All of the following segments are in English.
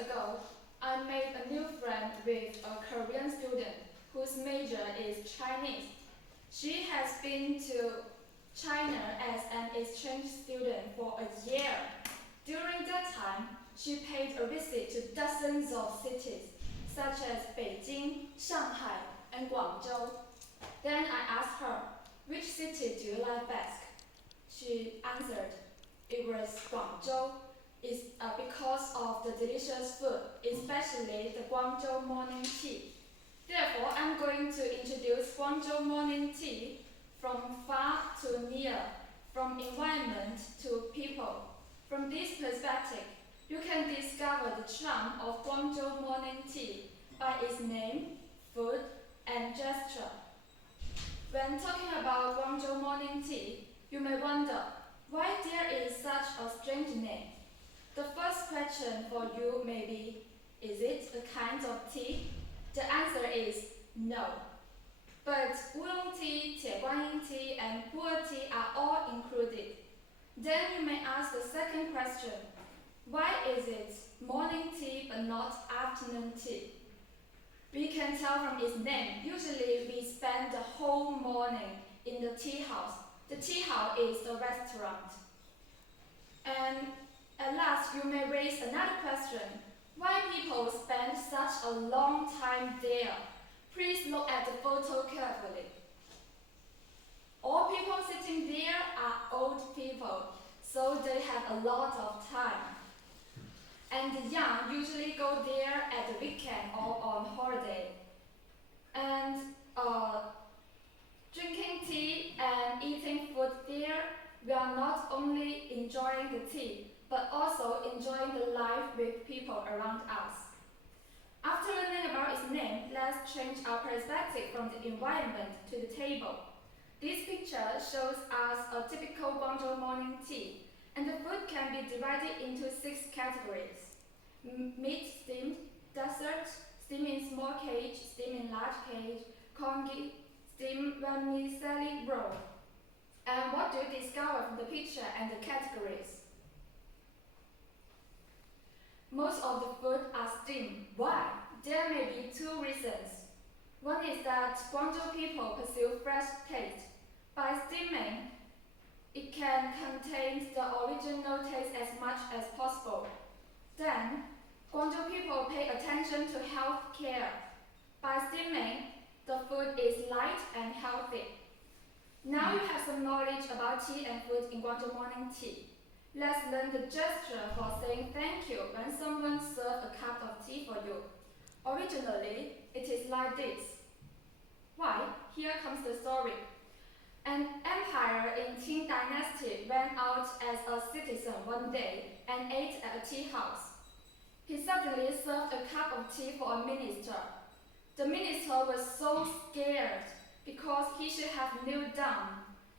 ago, I made a new friend with a Korean student whose major is Chinese. She has been to China as an exchange student for a year. During that time, she paid a visit to dozens of cities, such as Beijing, Shanghai, and Guangzhou. Then I asked her, which city do you like best? She answered, it was Guangzhou. It's because of the delicious food, especially the Guangzhou Morning Tea. Therefore, I'm going to introduce Guangzhou Morning Tea from far to near, from environment to people. From this perspective, you can discover the charm of Guangzhou Morning Tea by its name, food, and gesture. When talking about Guangzhou Morning Tea, you may wonder why there is such a strange name. The first question for you may be, is it a kind of tea? The answer is no. But oolong tea, Guangzhou tea, and pu'er tea are all included. Then you may ask the second question, why is it morning tea but not afternoon tea? We can tell from its name. Usually we spend the whole morning in the tea house. The tea house is the restaurant. And at last you may raise another question. Why people spend such a long time there? Please look at the photo carefully. All people sitting there are old people, so they have a lot of time. And the young usually go there at the weekend or on holiday. And drinking tea and eating food there, we are not only enjoying the tea, but also enjoying the life with people around us. After learning about its name, let's change our perspective from the environment to the table. This picture shows us a typical Guangzhou morning tea, and the food can be divided into 6 categories. Meat steamed, dessert, steamed in small cage, steamed in large cage, congee, steamed vermicelli roll. And what do you discover from the picture and the categories? Most of the food are steamed. Why? There may be 2 reasons. One is that Guangzhou people pursue fresh taste. By steaming, it can contain the original taste as much as possible. Then, Guangzhou people pay attention to health care. By steaming, the food is light and healthy. Now you have some knowledge about tea and food in Guangzhou morning tea. Let's learn the gesture for saying thank you when someone serves a cup of tea for you. Originally, it is like this. Why? Here comes the story. An empire in Qing dynasty went out as a citizen one day and ate at a tea house. He suddenly served a cup of tea for a minister. The minister was so scared because he should have kneeled down,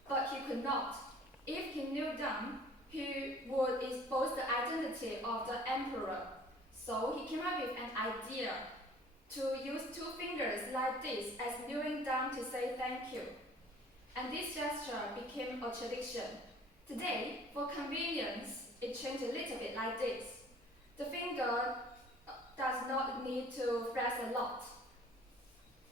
but he could not. If he kneeled down, he would expose the identity of the emperor. So he came up with an idea to use 2 fingers like this as kneeling down to say thank you. And this gesture became a tradition. Today, for convenience, it changed a little bit like this. The finger does not need to press a lot.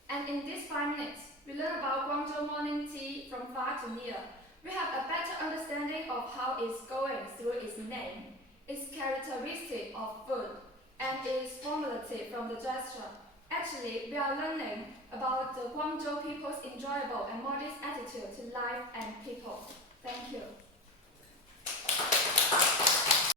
And in these 5 minutes, we learn about Guangzhou morning tea from far to near. We have a better understanding of how it's going through its name, its characteristic of food, and its formality from the gesture. Actually, we are learning about the Guangzhou people's enjoyable and modest attitude to life and people. Thank you.